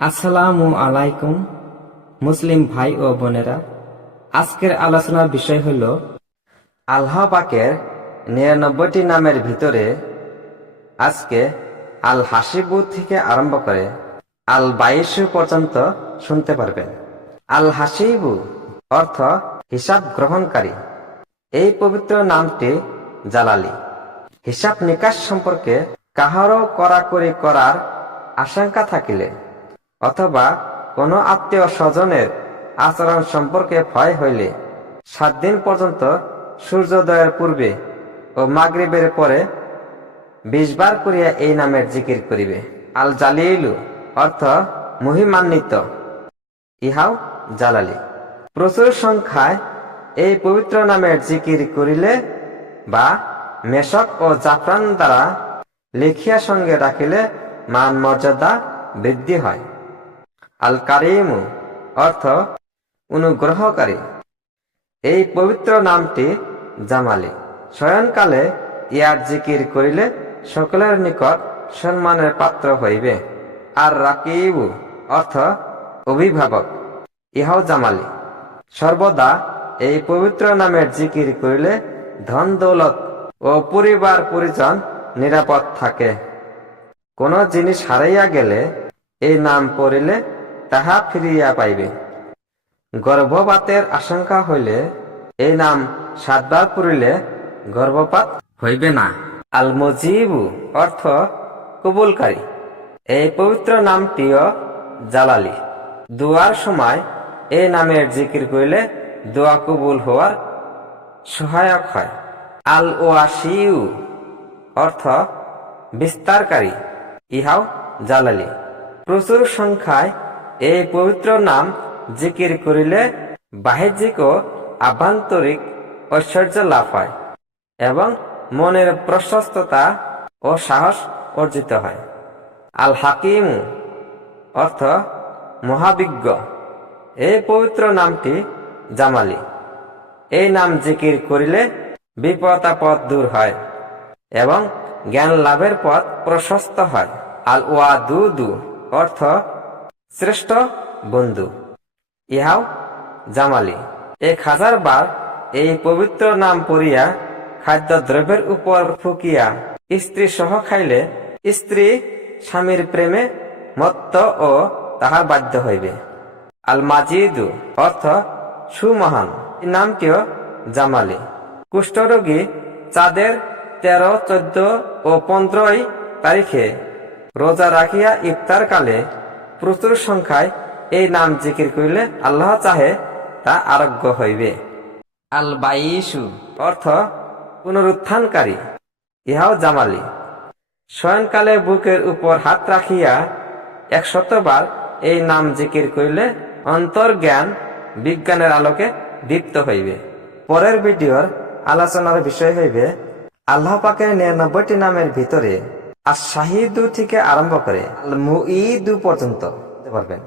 আসসালামু আলাইকুম মুসলিম ভাই ও বোনেরা, আজকের আলোচনার বিষয় হল আল্লাহ পাকের ৯৯টি নামের ভিতরে আজকে আল হাসিবু থেকে আরম্ভ করে আল বাইশু পর্যন্ত শুনতে পারবেন। আল হাসিবু অর্থ হিসাব গ্রহণকারী। এই পবিত্র নামটি জালালি। হিসাব নিকাশ সম্পর্কে কাহারও কড়াকড়ি করার আশঙ্কা থাকিলে অথবা কোনো আত্মীয় স্বজনের আচরণ সম্পর্কে ভয় হইলে ৭ দিন পর্যন্ত সূর্যোদয়ের পূর্বে ও মাগরিবের পরে ২০ বার করিয়া এই নামের জিকির করিবে। আল জালিলু অর্থ মহিমান্বিত, ইহাও জালালি। প্রচুর সংখ্যায় এই পবিত্র নামের জিকির করিলে বা মেশক ও জাফরান দ্বারা লিখিয়া সঙ্গে রাখিলে মান মর্যাদা বৃদ্ধি হয়। আল কারিমু অর্থ অনুগ্রহকারী। এই পবিত্র নামটি জামালি। শয়নকালে ইয়ার জিকির করিলে সকলের নিকট সম্মানের পাত্র হইবে। আর রাকিবু অর্থ অভিভাবক, ইহাও জামালি। সর্বদা এই পবিত্র নামের জিকির করিলে ধন দৌলত ও পরিবার পরিজন নিরাপদ থাকে। কোন জিনিস হারাইয়া গেলে এই নাম পড়িলে তাহা ফিরিয়া পাইবে। গর্ভপাতের আশঙ্কা হইলে এই নাম ৭ বার পড়িলে গর্ভপাত হইবে না। আল মুজিবু অর্থ কবুলকারী। এই পবিত্র নামটিও জালালি। দোয়ার সময় এই নামের জিকির করিলে দোয়া কবুল হওয়ার সহায়ক হয়। আল ওয়াসিউ অর্থ বিস্তারকারী, ইহাও জালালি। প্রচুর সংখ্যায় এই পবিত্র নাম জিকির করিলে বাহ্যিক ও আভ্যন্তরিক ঐশ্বর্য লাভ হয় এবং মনের প্রশস্ততা ও সাহস অর্জিত হয়। আল হাকিমু অর্থ মহাবিজ্ঞ। এই পবিত্র নামটি জামালি। এই নাম জিকির করিলে বিপদ আপদ দূর হয় এবং জ্ঞান লাভের পথ প্রশস্ত হয়। আল ওয়াদুদু অর্থ শ্রেষ্ঠ বন্ধু, ইহাও জামালি। ১০০০ বার এই পবিত্র নাম পড়িয়া খাদ্য দ্রব্যের উপর ফুকিয়া স্ত্রী সহ খাইলে স্ত্রী স্বামীর প্রেমে মত্ত ও তাহার বাধ্য হইবে। আল মাজিদু অর্থ সুমহান। এই নামটিও জামালি। কুষ্ঠরোগী চাঁদের ১৩, ১৪ ও ১৫ তারিখে রোজা রাখিয়া ইফতার কালে প্রচুর সংখ্যায় এই নাম জিকির করিলে আল্লাহ চাহে তা আরোগ্য হইবে। আল বাইশু অর্থ পুনরুত্থানকারী, ইহাও জামালি। শয়নকালে বুকের উপর হাত রাখিয়া ১০০ বার এই নাম জিকির করিলে অন্তর্জ্ঞান বিজ্ঞানের আলোকে দীপ্ত হইবে। পরের ভিডিওর আলোচনার বিষয় হইবে আল্লাহ পাকের ৯৯টি নামের ভিতরে আশ শাহিদু থেকে আরম্ভ করে আল মুঈদু পর্যন্ত পারবেন।